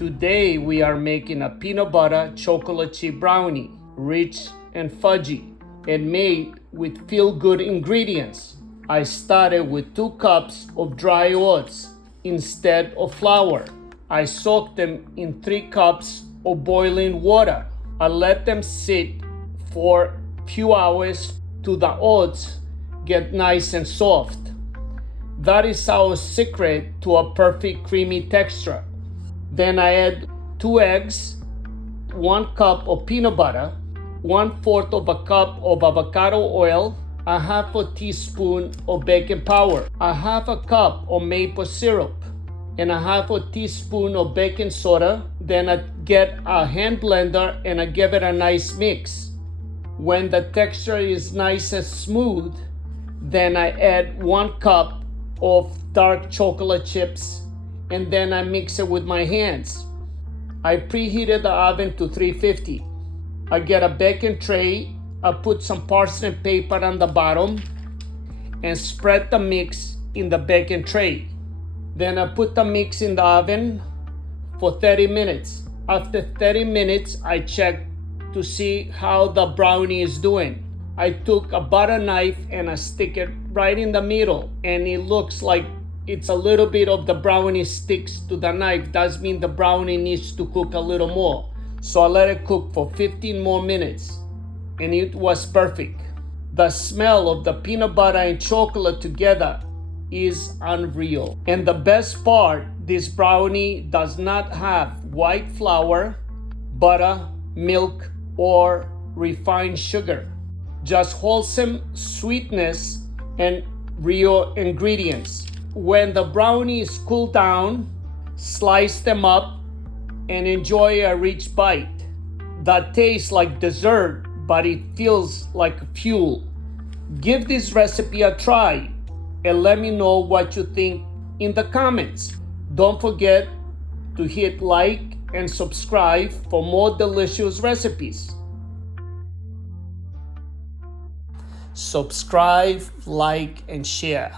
Today we are making a peanut butter chocolate chip brownie, rich and fudgy, and made with feel-good ingredients. I started with 2 cups of dry oats instead of flour. I soaked them in 3 cups of boiling water. I let them sit for a few hours till the oats get nice and soft. That is our secret to a perfect creamy texture. Then I add 2 eggs, 1 cup of peanut butter, 1/4 of a cup of avocado oil, a half a teaspoon of baking powder, a half a cup of maple syrup, and a half a teaspoon of baking soda. Then I get a hand blender and I give it a nice mix. When the texture is nice and smooth, then I add 1 cup of dark chocolate chips, and then I mix it with my hands. I preheated the oven to 350. I get a baking tray. I put some parchment paper on the bottom and spread the mix in the baking tray. Then I put the mix in the oven for 30 minutes. After 30 minutes, I check to see how the brownie is doing. I took a butter knife and I stick it right in the middle, and it looks like it's a little bit of the brownie sticks to the knife. That means the brownie needs to cook a little more. So I let it cook for 15 more minutes, and it was perfect. The smell of the peanut butter and chocolate together is unreal. And the best part, this brownie does not have white flour, butter, milk, or refined sugar. Just wholesome sweetness and real ingredients. When the brownies cool down, slice them up and enjoy a rich bite that tastes like dessert, but it feels like fuel. Give this recipe a try and let me know what you think in the comments. Don't forget to hit like and subscribe for more delicious recipes. Subscribe, like, and share.